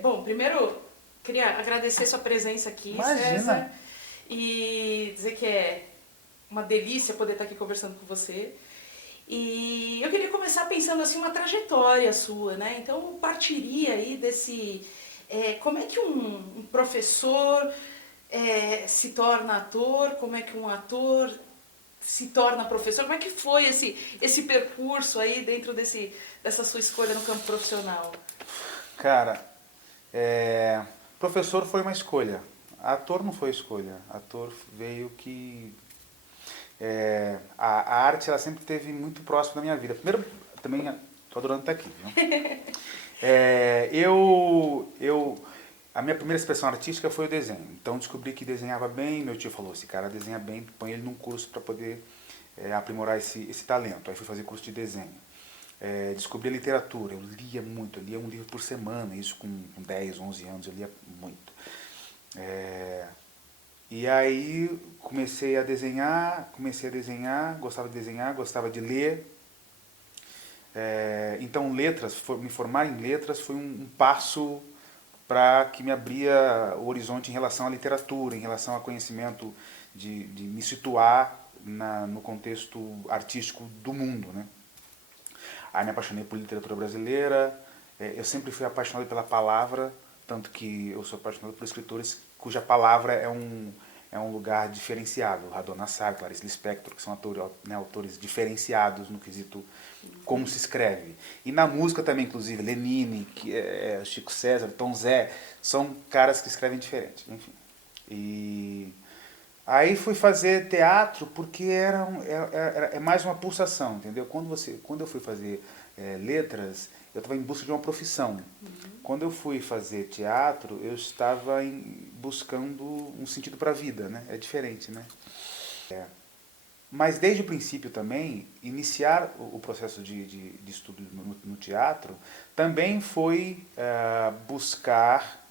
Bom, primeiro, queria agradecer sua presença aqui, Imagina. César, e dizer que é uma delícia poder estar aqui conversando com você. E eu queria começar pensando assim uma trajetória sua, né? Então eu partiria aí desse como é que um professor se torna ator, como é que um ator se torna professor, como é que foi esse percurso aí dentro dessa sua escolha no campo profissional? Cara, professor foi uma escolha. Ator não foi escolha. Ator veio que... a arte ela sempre esteve muito próxima da minha vida. Primeiro, também estou adorando estar aqui. Viu? A minha primeira expressão artística foi o desenho. Então descobri que desenhava bem. Meu tio falou, esse cara desenha bem, põe ele num curso para poder aprimorar esse talento. Aí fui fazer curso de desenho. Descobri a literatura, eu lia muito, eu lia um livro por semana, isso com 10, 11 anos, eu lia muito. E aí comecei a desenhar, gostava de desenhar, gostava de ler. Então me formar em letras foi um passo para que me abria o horizonte em relação à literatura, em relação ao conhecimento de me situar no contexto artístico do mundo, né? Aí me apaixonei por literatura brasileira, eu sempre fui apaixonado pela palavra, tanto que eu sou apaixonado por escritores cuja palavra é um lugar diferenciado. Radon Nassar, Clarice Lispector, que são autores diferenciados no quesito como se escreve. E na música também, inclusive, Lenine, Chico César, Tom Zé, são caras que escrevem diferente, enfim. E aí fui fazer teatro porque é mais uma pulsação, entendeu? Quando eu fui fazer letras, eu estava em busca de uma profissão. Quando eu fui fazer teatro, eu estava buscando um sentido para a vida, né? É diferente, né? Mas desde o princípio também, iniciar o processo de estudo no teatro também foi buscar,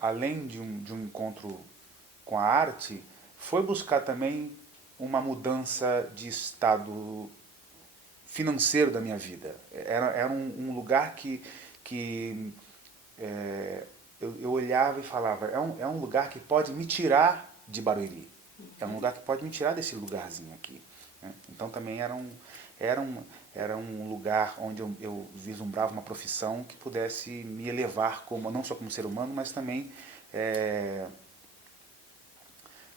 além de um encontro com a arte, foi buscar também uma mudança de estado financeiro da minha vida. Era um lugar que eu olhava e falava, é um lugar que pode me tirar de Barueri. É um lugar que pode me tirar desse lugarzinho aqui. Né? Então também era um lugar onde eu vislumbrava uma profissão que pudesse me elevar não só como ser humano, mas também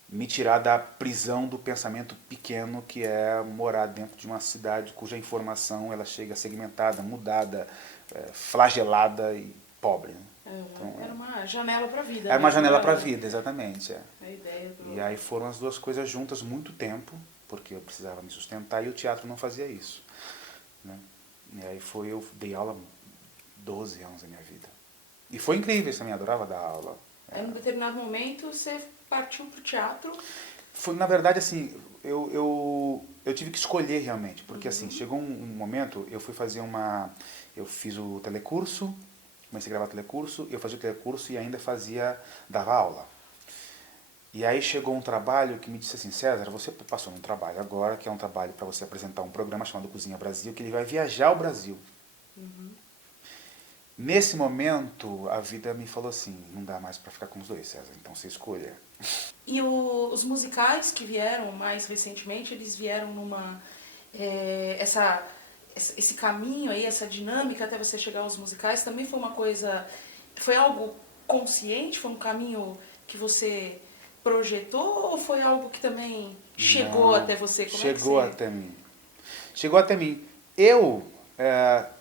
me tirar da prisão do pensamento pequeno que é morar dentro de uma cidade cuja informação ela chega segmentada, mudada, flagelada e pobre. Né? Então, era uma janela para a vida. Era uma janela para a vida, exatamente. A ideia E aí foram as duas coisas juntas muito tempo, porque eu precisava me sustentar e o teatro não fazia isso. Né? E aí eu dei aula 12 anos da minha vida. E foi incrível, eu também adorava dar aula. Em um determinado momento você partiu para o teatro? Foi, na verdade, assim, eu tive que escolher realmente, porque assim, chegou um momento, eu fiz o telecurso, comecei a gravar telecurso, eu fazia o telecurso e ainda dava aula. E aí chegou um trabalho que me disse assim, César, você passou num trabalho agora, que é um trabalho para você apresentar um programa chamado Cozinha Brasil, que ele vai viajar ao Brasil. Nesse momento, a vida me falou assim, não dá mais para ficar com os dois, César, então você escolha. E os musicais que vieram mais recentemente, eles vieram numa... esse caminho aí, essa dinâmica até você chegar aos musicais, também foi uma coisa... Foi algo consciente? Foi um caminho que você projetou ou foi algo que também chegou até você? Chegou até mim. Chegou até mim. O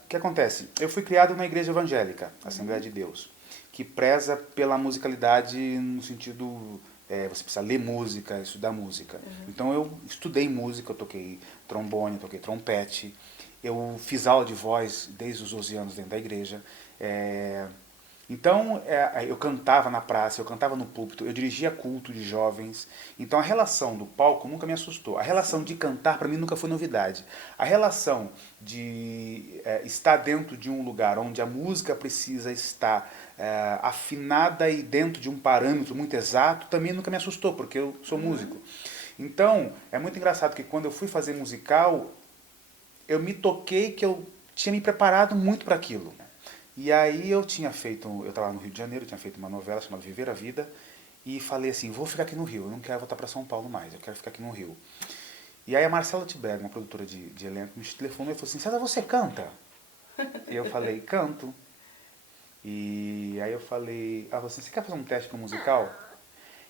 que acontece? Eu fui criado numa igreja evangélica, Assembleia de Deus, que preza pela musicalidade no sentido... você precisa ler música, estudar música. Então eu estudei música, eu toquei trombone, eu toquei trompete, eu fiz aula de voz desde os 12 anos dentro da igreja. Então, eu cantava na praça, eu cantava no púlpito, eu dirigia culto de jovens. Então, a relação do palco nunca me assustou. A relação de cantar, para mim, nunca foi novidade. A relação de estar dentro de um lugar onde a música precisa estar afinada e dentro de um parâmetro muito exato, também nunca me assustou, porque eu sou músico. Então, é muito engraçado que quando eu fui fazer musical, eu me toquei que eu tinha me preparado muito para aquilo. E aí eu estava no Rio de Janeiro, eu tinha feito uma novela chamada Viver a Vida, e falei assim, vou ficar aqui no Rio, eu não quero voltar para São Paulo mais, eu quero ficar aqui no Rio. E aí a Marcela Tiberg, uma produtora de elenco, me telefonou e falou assim, César, você canta? E eu falei, canto. E aí eu falei, ela falou assim, você quer fazer um teste para musical?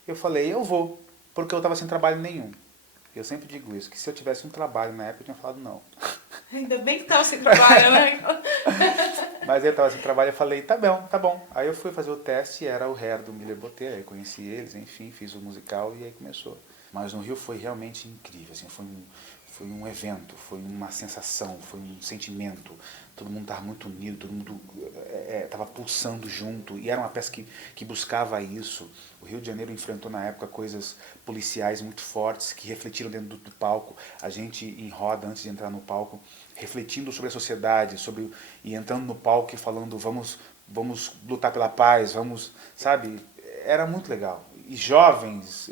Eu falei, eu vou, porque eu estava sem trabalho nenhum. Eu sempre digo isso, que se eu tivesse um trabalho na época, eu tinha falado não. Ainda bem que estava sem trabalho, né? Mas eu estava sem trabalho, eu falei, tá bom, tá bom. Aí eu fui fazer o teste e era o Hair do Miller Boté, aí conheci eles, enfim, fiz o musical e aí começou. Mas no Rio foi realmente incrível, assim, foi um evento, foi uma sensação, foi um sentimento. Todo mundo estava muito unido, todo mundo estava pulsando junto, e era uma peça que buscava isso. O Rio de Janeiro enfrentou na época coisas policiais muito fortes que refletiram dentro do palco. A gente em roda antes de entrar no palco, refletindo sobre a sociedade, e entrando no palco e falando vamos lutar pela paz, vamos, sabe? Era muito legal. E jovens,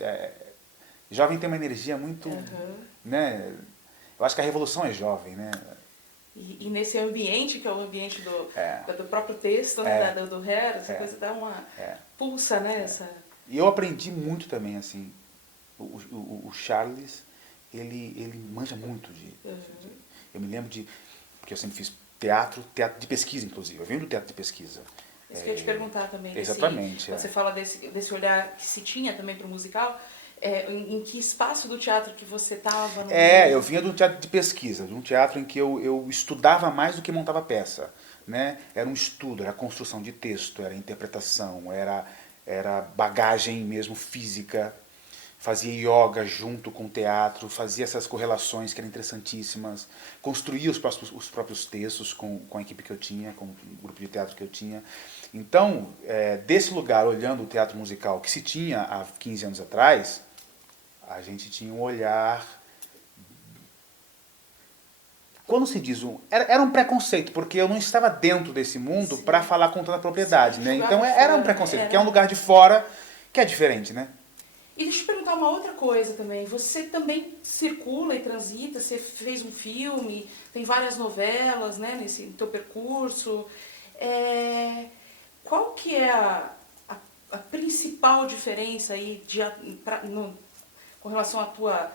jovem tem uma energia muito, né? Eu acho que a revolução é jovem, né? E nesse ambiente, que é o ambiente do próprio texto, né, do Hair, essa coisa dá uma pulsa, né? E eu aprendi muito também, assim, o Charles, ele manja muito eu me lembro porque eu sempre fiz teatro de pesquisa, inclusive, eu venho do teatro de pesquisa. Isso que eu ia te perguntar também. Exatamente. Quando você fala desse olhar que se tinha também para o musical, em que espaço do teatro que você estava? Eu vinha de um teatro de pesquisa, de um teatro em que eu estudava mais do que montava peça. Né? Era um estudo, era construção de texto, era interpretação, era bagagem mesmo física. Fazia yoga junto com o teatro, fazia essas correlações que eram interessantíssimas, construía os próprios textos com a equipe que eu tinha, com o grupo de teatro que eu tinha. Então, desse lugar, olhando o teatro musical que se tinha há 15 anos atrás, a gente tinha um olhar... Quando se diz era um preconceito, porque eu não estava dentro desse mundo para falar com toda a propriedade, né? Então era um preconceito, porque é um lugar de fora que é diferente, né? E deixa eu te perguntar uma outra coisa também. Você também circula e transita, você fez um filme, tem várias novelas, né, no teu percurso. Qual que é a principal diferença aí com relação à tua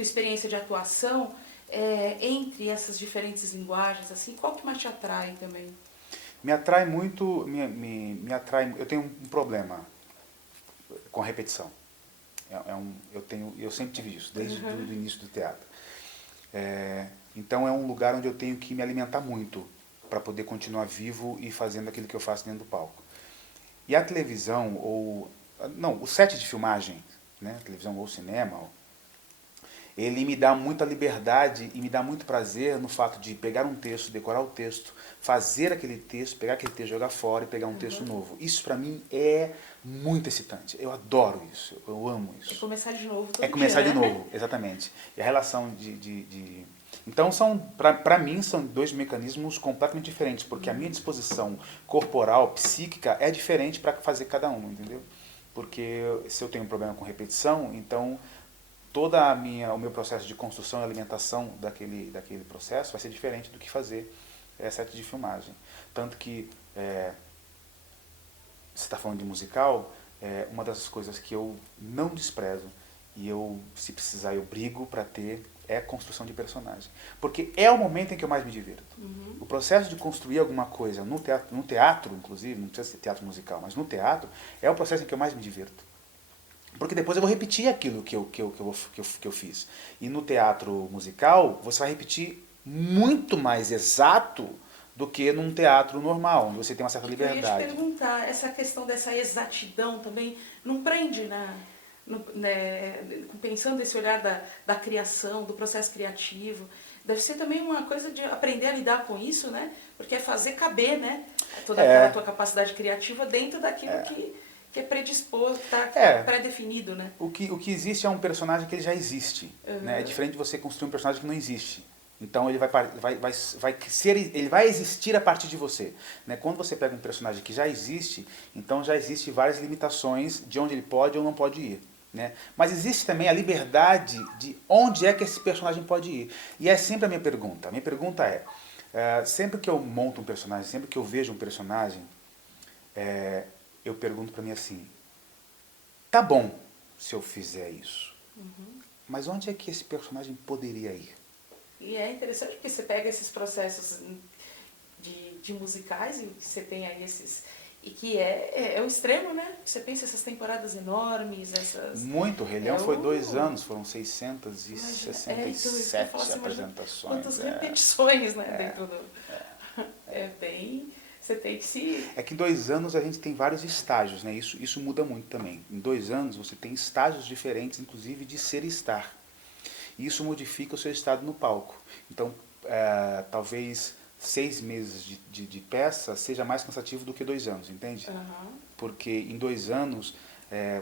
experiência de atuação entre essas diferentes linguagens? Assim, qual que mais te atrai também? Me atrai muito, me atrai, eu tenho um problema com a repetição. Eu sempre tive isso, desde o início do teatro. Então é um lugar onde eu tenho que me alimentar muito para poder continuar vivo e fazendo aquilo que eu faço dentro do palco. E a televisão, o set de filmagem, né, televisão ou cinema, ele me dá muita liberdade e me dá muito prazer no fato de pegar um texto, decorar o texto, fazer aquele texto, pegar aquele texto, jogar fora e pegar um texto novo. Isso para mim é muito excitante. Eu adoro isso, eu amo isso. É começar de novo todo É começar dia, de né? novo, exatamente. E a relação Então, para mim, são dois mecanismos completamente diferentes, porque a minha disposição corporal, psíquica, é diferente para fazer cada um, entendeu? Porque se eu tenho um problema com repetição, então o meu processo de construção e alimentação daquele processo vai ser diferente do que fazer set de filmagem. Tanto que, você está falando de musical, uma das coisas que eu não desprezo, e se precisar, eu brigo para ter, é a construção de personagem. Porque é o momento em que eu mais me divirto. O processo de construir alguma coisa no teatro, inclusive, não precisa ser teatro musical, mas no teatro, é o processo em que eu mais me divirto. Porque depois eu vou repetir aquilo que eu fiz. E no teatro musical, você vai repetir muito mais exato do que num teatro normal, onde você tem uma certa liberdade. Eu ia te perguntar, essa questão dessa exatidão também não prende pensando nesse olhar da criação, do processo criativo, deve ser também uma coisa de aprender a lidar com isso, né? Porque é fazer caber, né? Toda É. aquela tua capacidade criativa dentro daquilo que é predisposto, que tá pré-definido, né? O que existe é um personagem que ele já existe. Uhum. Né? É diferente de você construir um personagem que não existe. Então ele ele vai existir a partir de você. Né? Quando você pega um personagem que já existe, então já existe várias limitações de onde ele pode ou não pode ir. Né? Mas existe também a liberdade de onde é que esse personagem pode ir. E é sempre a minha pergunta. A minha pergunta sempre que eu monto um personagem, sempre que eu vejo um personagem, eu pergunto para mim assim, tá bom se eu fizer isso, mas onde é que esse personagem poderia ir? E é interessante porque você pega esses processos de musicais e você tem aí esses... E que é o extremo, né? Você pensa essas temporadas enormes, essas... Muito, o Rei Leão foi 2 anos, foram 667 então, assim, apresentações. Quantas repetições, né? Dentro do... É bem... Você tem que se... É que em 2 anos a gente tem vários estágios, né? Isso muda muito também. Em 2 anos você tem estágios diferentes, inclusive de ser e estar. E isso modifica o seu estado no palco. Então, talvez 6 meses de peça seja mais cansativo do que 2 anos, entende? Porque em 2 anos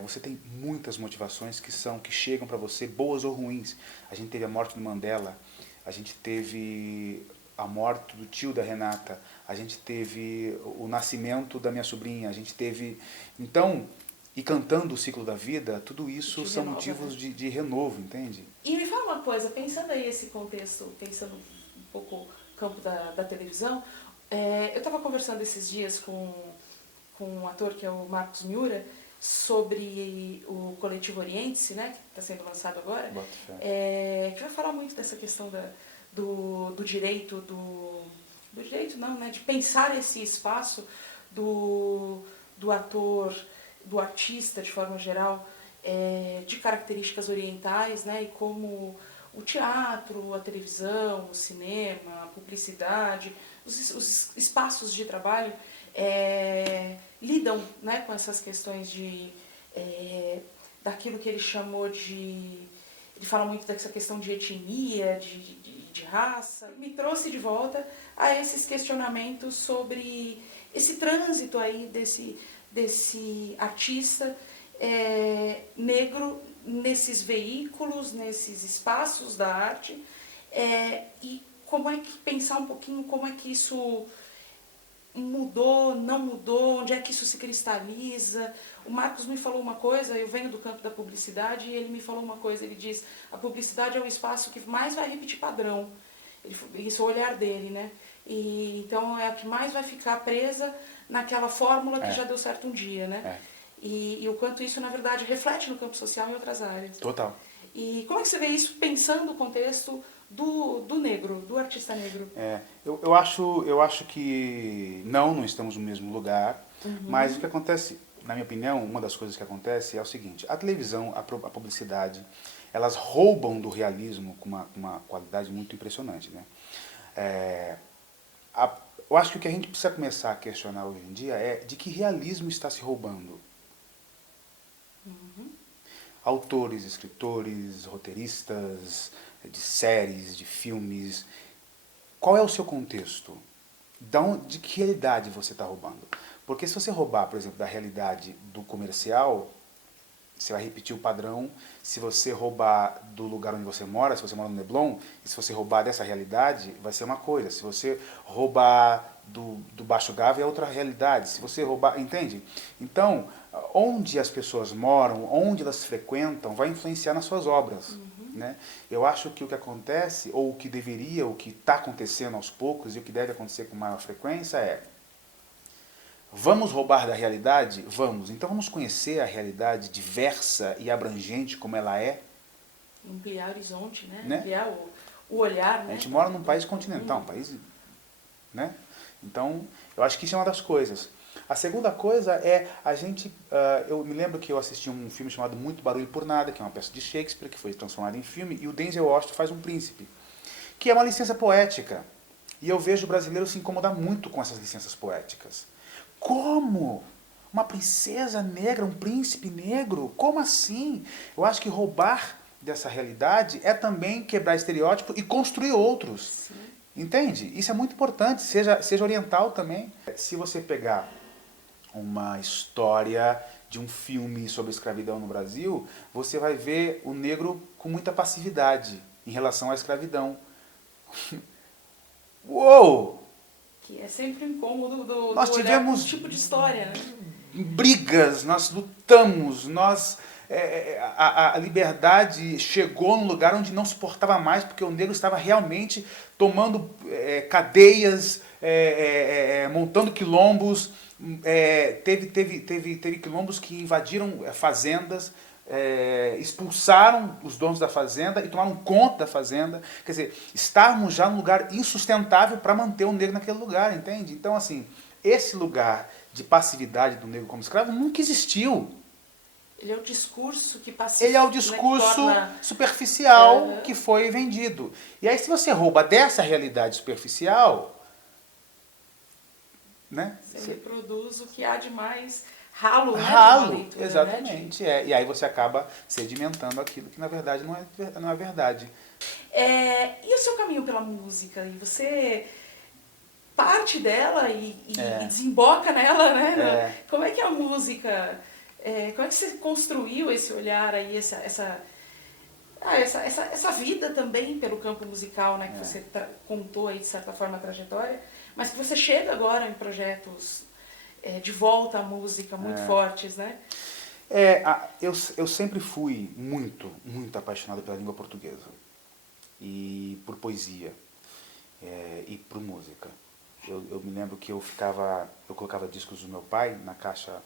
você tem muitas motivações que chegam para você, boas ou ruins. A gente teve a morte do Mandela, a gente teve a morte do tio da Renata, a gente teve o nascimento da minha sobrinha, a gente teve... Então, e cantando o ciclo da vida, tudo isso são motivos de renovo, entende? E me fala uma coisa, pensando aí esse contexto, pensando um pouco no campo da televisão, eu estava conversando esses dias com um ator que é o Marcos Miura, sobre o Coletivo Oriente-se, né, que está sendo lançado agora, que vai falar muito dessa questão do direito, do direito não, né, de pensar esse espaço do ator, do artista de forma geral, de características orientais, né, e como o teatro, a televisão, o cinema, a publicidade, os espaços de trabalho lidam, né, com essas questões daquilo que ele chamou de... Ele fala muito dessa questão de etnia, de raça. Me trouxe de volta a esses questionamentos sobre esse trânsito aí desse artista negro nesses veículos, nesses espaços da arte, e como é que pensar um pouquinho como é que isso mudou, não mudou, onde é que isso se cristaliza. O Marcos me falou uma coisa, eu venho do campo da publicidade, e ele me falou uma coisa, ele diz, a publicidade é o espaço que mais vai repetir padrão, isso é o olhar dele, né? E, então é a que mais vai ficar presa naquela fórmula que já deu certo um dia, né? E o quanto isso, na verdade, reflete no campo social em outras áreas. Total. E como é que você vê isso pensando o contexto do negro, do artista negro? Eu acho que não estamos no mesmo lugar, mas o que acontece, na minha opinião, uma das coisas que acontece é o seguinte, a televisão, a publicidade, elas roubam do realismo com uma qualidade muito impressionante, né? Eu acho que o que a gente precisa começar a questionar hoje em dia é de que realismo está se roubando. Autores, escritores, roteiristas, de séries, de filmes. Qual é o seu contexto? De que realidade você está roubando? Porque se você roubar, por exemplo, da realidade do comercial, você vai repetir o padrão. Se você roubar do lugar onde você mora, se você mora no Leblon, e se você roubar dessa realidade, vai ser uma coisa. Se você roubar do Baixo Gávea, é outra realidade. Se você roubar... Entende? Então, onde as pessoas moram, onde elas frequentam, vai influenciar nas suas obras. Né? Eu acho que o que acontece, ou o que deveria, o que está acontecendo aos poucos, e o que deve acontecer com maior frequência vamos roubar da realidade? Vamos. Então vamos conhecer a realidade diversa e abrangente como ela é. Ampliar o horizonte, né? Ampliar o olhar, né? A gente mora num país continental, um país... Né? Então, eu acho que isso é uma das coisas. A segunda coisa é a gente... eu me lembro que eu assisti um filme chamado Muito Barulho por Nada, que é uma peça de Shakespeare, que foi transformada em filme, e o Denzel Washington faz um príncipe, que é uma licença poética. E eu vejo o brasileiro se incomodar muito com essas licenças poéticas. Como? Uma princesa negra, um príncipe negro? Como assim? Eu acho que roubar dessa realidade é também quebrar estereótipo e construir outros. Sim. Entende? Isso é muito importante, seja oriental também. Se você pegar uma história de um filme sobre escravidão no Brasil, você vai ver o negro com muita passividade em relação à escravidão. Uou! Que é sempre um incômodo do Nós olhar tivemos com um tipo de história, né? brigas, nós lutamos, a liberdade chegou num lugar onde não suportava mais, porque o negro estava realmente tomando cadeias, montando quilombos, teve quilombos que invadiram fazendas, expulsaram os donos da fazenda e tomaram conta da fazenda. Quer dizer, estávamos já num lugar insustentável para manter o negro naquele lugar, entende? Então, assim, esse lugar de passividade do negro como escravo nunca existiu. Ele é o discurso que passa. Ele é o discurso superficial que foi vendido. E aí, se você rouba dessa realidade superficial, né? Você reproduz o que há de mais ralo, né? Ralo, Leitura, exatamente. Né? E aí você acaba sedimentando aquilo que na verdade não é verdade. E o seu caminho pela música? E você parte dela e desemboca nela, né? Como é que a música... como é que você construiu esse olhar aí, essa vida também pelo campo musical, né? Que você contou aí, de certa forma, a trajetória, mas que você chega agora em projetos de volta à música muito fortes, né? Eu sempre fui muito, muito apaixonado pela língua portuguesa. E por poesia. E por música. Eu me lembro que eu colocava discos do meu pai na caixa,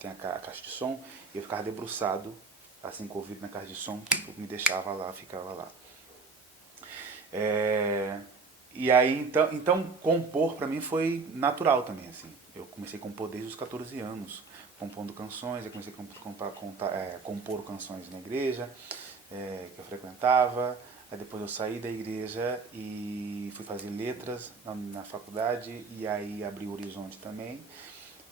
tem a caixa de som, e eu ficava debruçado, assim, com o ouvido na caixa de som, eu me deixava lá, ficava lá. E aí, então compor para mim foi natural também, assim. Eu comecei a compor desde os 14 anos, compondo canções, eu comecei a compor canções na igreja, que eu frequentava. Aí depois eu saí da igreja e fui fazer letras na faculdade, e aí abri o horizonte também.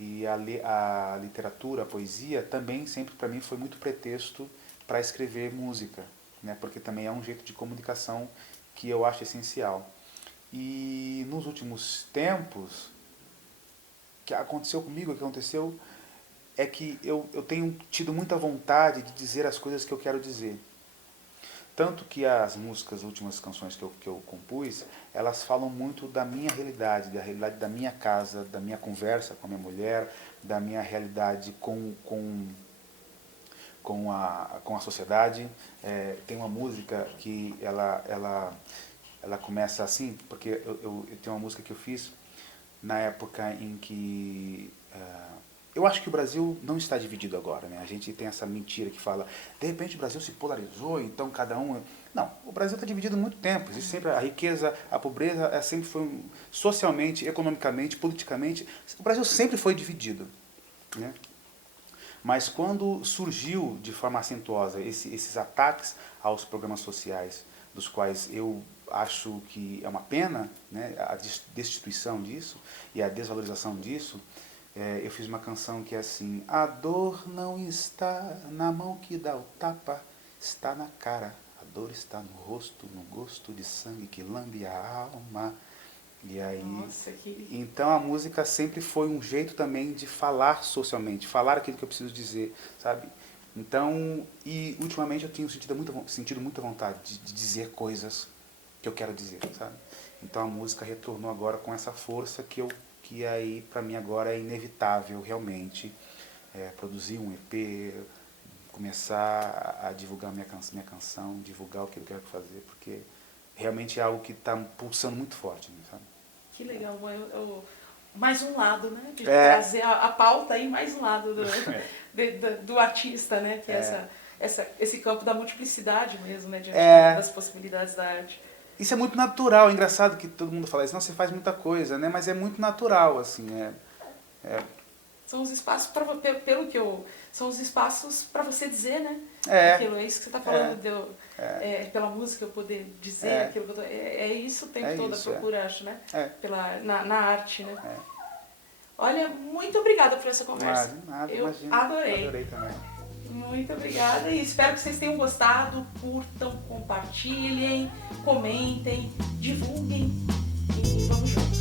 E a literatura, a poesia, também sempre para mim foi muito pretexto para escrever música, né? Porque também é um jeito de comunicação que eu acho essencial. E nos últimos tempos, o que aconteceu comigo, é que eu tenho tido muita vontade de dizer as coisas que eu quero dizer. Tanto que as músicas, as últimas canções que eu compus, elas falam muito da minha realidade, da realidade da minha casa, da minha conversa com a minha mulher, da minha realidade com a sociedade. Tem uma música que ela começa assim, porque eu tenho uma música que eu fiz na época em que... eu acho que o Brasil não está dividido agora, né? A gente tem essa mentira que fala, de repente o Brasil se polarizou, então cada um... Não, o Brasil está dividido há muito tempo. Existe sempre a riqueza, a pobreza, sempre foi socialmente, economicamente, politicamente, o Brasil sempre foi dividido, né? Mas quando surgiu de forma acentuosa esses ataques aos programas sociais, dos quais eu acho que é uma pena, né, a destituição disso e a desvalorização disso, eu fiz uma canção que é assim: a dor não está na mão que dá o tapa, está na cara. A dor está no rosto, no gosto de sangue que lambe a alma. E aí, nossa, então a música sempre foi um jeito também de falar socialmente, falar aquilo que eu preciso dizer, sabe? Então, e ultimamente eu tenho sentido muita vontade de dizer coisas que eu quero dizer, sabe? Então a música retornou agora com essa força que aí para mim agora é inevitável realmente produzir um EP, começar a divulgar minha canção, divulgar o que eu quero fazer, porque realmente é algo que está pulsando muito forte, sabe? Que legal, mais um lado, né? De trazer a pauta aí, mais um lado do artista, né? Que é esse campo da multiplicidade mesmo, né? Diante das possibilidades da arte. Isso é muito natural, é engraçado que todo mundo fala isso, não, você faz muita coisa, né? Mas é muito natural, assim, São os espaços, pelo que são os espaços para você dizer, né? Aquilo, é isso que você está falando, pela música eu poder dizer aquilo que eu tô, isso o tempo todo a procura, acho, né? Na arte, né? Olha, muito obrigada por essa conversa. Nada, eu imagina, adorei. Adorei também. Muito Muito obrigada e espero que vocês tenham gostado. Curtam, compartilhem, comentem, divulguem e vamos juntos.